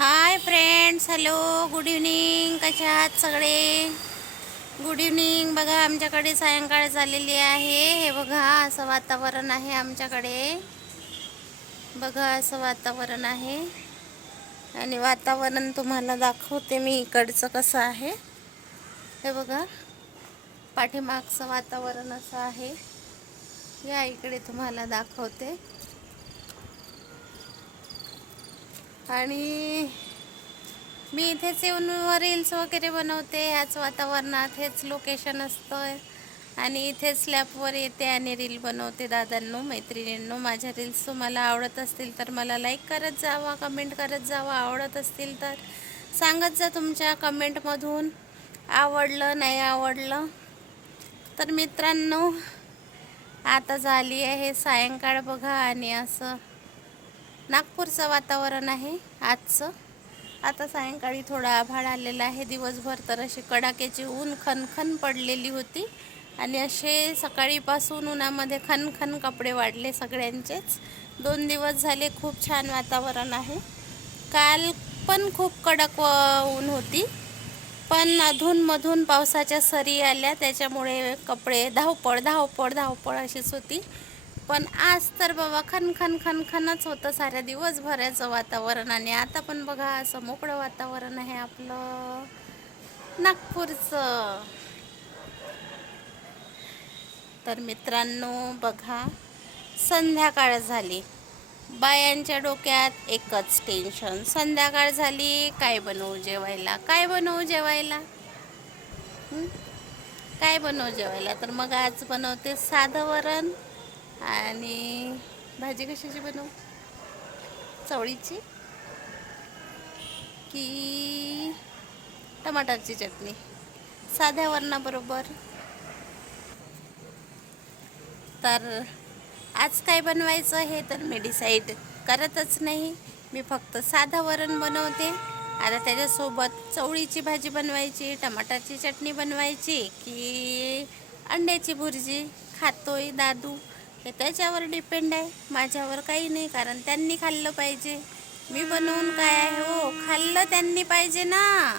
Hi friends hello good evening. कशा आहात सगळे? Good evening. बघा आमच्याकडे सायंकाळ झालेली आहे. हे बघा असं वातावरण आहे आमच्याकडे. बघा असं वातावरण आहे. आणि वातावरण तुम्हाला दाखवते मी इकडचं कसं आहे. हे बघा पाठीमागचं वातावरण असं आहे. या इकडे तुम्हाला दाखवते. आणि मी इथेच येऊन रील्स वगैरे बनवते ह्याच वातावरणात हेच लोकेशन असतं आणि इथेच स्लॅपवर येते आणि रील बनवते दादांनो मैत्रिणींनो. माझ्या रील्स तुम्हाला आवडत असतील तर मला लाईक करत जावा कमेंट करत जावा. आवडत असतील तर सांगत जा तुमच्या कमेंटमधून आवडलं नाही आवडलं. तर मित्रांनो आता झाली आहे सायंकाळ बघा आणि असं नागपूरचं वातावरण आहे आजचं. आता सायंकाळी थोडा आभाळ आलेला आहे. दिवसभर तर अशी कडाक्याची ऊन खनखन पडलेली होती. आणि असे सकाळीपासून उन्हामध्ये खनखन कपडे वाढले सगळ्यांचेच. दोन दिवस झाले खूप छान वातावरण आहे. काल पण खूप कडक व- ऊन होती. पण अधूनमधून पावसाच्या सरी आल्या. त्याच्यामुळे कपडे धावपळ धावपळ धावपळ अशीच होती. पण आज तर बाबा खन खन खन खनच होतं साऱ्या दिवसभराचं वातावरण. आणि आता पण बघा असं मोकळं वातावरण आहे आपलं. नागपूरचं. तर मित्रांनो बघा संध्याकाळ झाली. बायांच्या डोक्यात एकच टेन्शन संध्याकाळ झाली काय बनवू जेवायला? काय बनवू जेवायला? काय बनवू जेवायला? तर मग आज बनवते साधं वरण. आणि भाजी कशाची बनवू? चवळीची की टमाटरची चटणी? साध्या वरणाबरोबर. तर आज काय बनवायचं हे तर मी डिसाईड करतच नाही. मी फक्त साधं वरण बनवते. आता त्याच्यासोबत चवळीची भाजी बनवायची टमाटरची चटणी बनवायची की अंड्याची भुर्जी खातोय दादू. हे त्याच्यावर डिपेंड आहे. माझ्यावर काही नाही कारण त्यांनी खाल्लं पाहिजे. मी बनवून काय आहे? हो खाल्लं त्यांनी पाहिजे ना.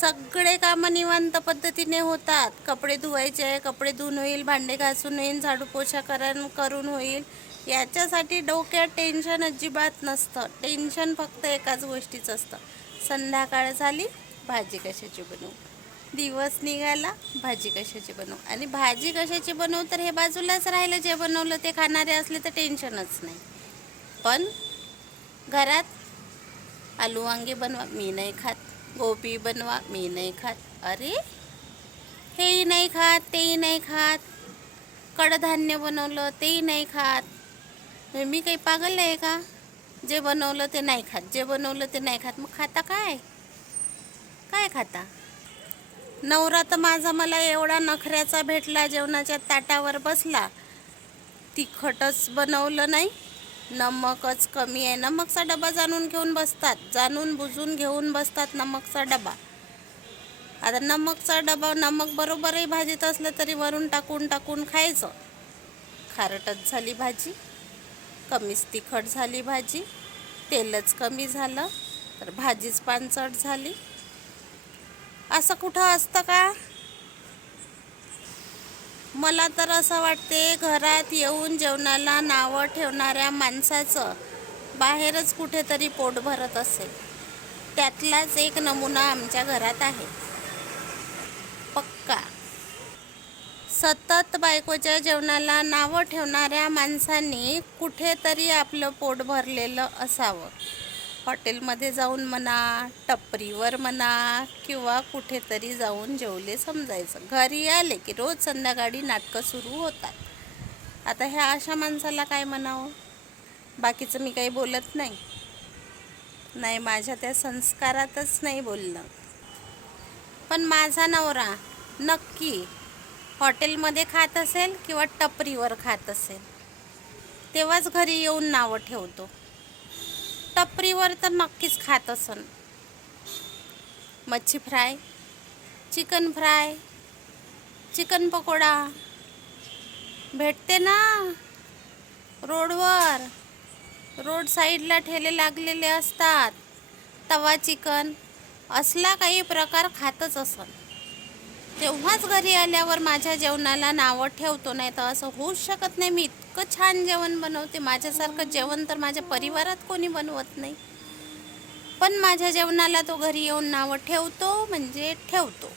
सगळे कामं निवांत पद्धतीने होतात. कपडे धुवायचे आहे कपडे धुवून होईल भांडे घासून होईल झाडू पोछा करण करून होईल. याच्यासाठी डोक्यात टेन्शन अजिबात नसतं. टेन्शन फक्त एकाच गोष्टीचं असतं. संध्याकाळ झाली भाजी कशाची बनवू? दिवस निघाला भाजी कशाची बनवू? आणि भाजी कशाची बनवू तर हे बाजूलाच राहिलं जे बनवलं ते खाणारे असले तर टेन्शनच नाही. पण घरात आलू वांगे बनवा मी नाही खात. गोबी बनवा मी नाही खात. अरे हेही नाही खात तेही नाही खात. कडधान्य बनवलं तेही नाही खात. मी काही पागल आहे का? जे बनवलं ते नाही खात जे बनवलं ते नाही खात. मग खाता काय? काय खाता? नवरा तर माझा मला एवढा नखऱ्याचा भेटला जेवणाच्या ताटावर बसला. तिखटच बनवलं नाही. नमकच कमी आहे. नमकचा डबा जाणून घेऊन बसतात. जाणून बुजून घेऊन बसतात नमकचा डबा. आता नमकचा डबा नमक बरोबरही भाजीत असलं तरी वरून टाकून टाकून खायचं. खारटच झाली भाजी. कमीच तिखट झाली भाजी. तेलच कमी झालं. तर भाजीच पानचट झाली. असं कुठं असतं का? मला तर असं वाटते घरात येऊन जेवणाला नावं ठेवणाऱ्या माणसाचं बाहेरच कुठेतरी पोट भरत असेल. त्यातलाच एक नमुना आमच्या घरात आहे. पक्का. सतत बायकोच्या जेवणाला नावं ठेवणाऱ्या माणसांनी कुठेतरी आपलं पोट भरलेलं असावं. हॉटेलमध्ये जाऊन म्हणा टपरीवर म्हणा किंवा कुठेतरी जाऊन जेवले समजायचं. घरी आले की रोज संध्याकाळी नाटकं सुरू होतात. आता ह्या अशा माणसाला काय म्हणावं? बाकीचं मी काही बोलत नाही. नाही माझ्या त्या संस्कारातच नाही बोललं. पण माझा नवरा नक्की हॉटेलमध्ये खात असेल किंवा टपरीवर खात असेल तेव्हाच घरी येऊन नावं ठेवतो. टपरीवर तर नक्कीच खात असन. मच्छी fry chicken fry chicken pakoda. भेटते ना रोडवर. रोड साईडला ठेले लागलेले असतात. तवा चिकन असला काही प्रकार खातच असन. तेव्हाच घरी आल्यावर माझ्या जेवणाला नावं ठेवतो नाही तर असं होऊच शकत नाही मी. इतकं छान जेवण बनवते. माझ्यासारखं जेवण तर माझ्या परिवारात कोणी बनवत नाही. पण माझ्या जेवणाला तो घरी येऊन नावं ठेवतो म्हणजे ठेवतो.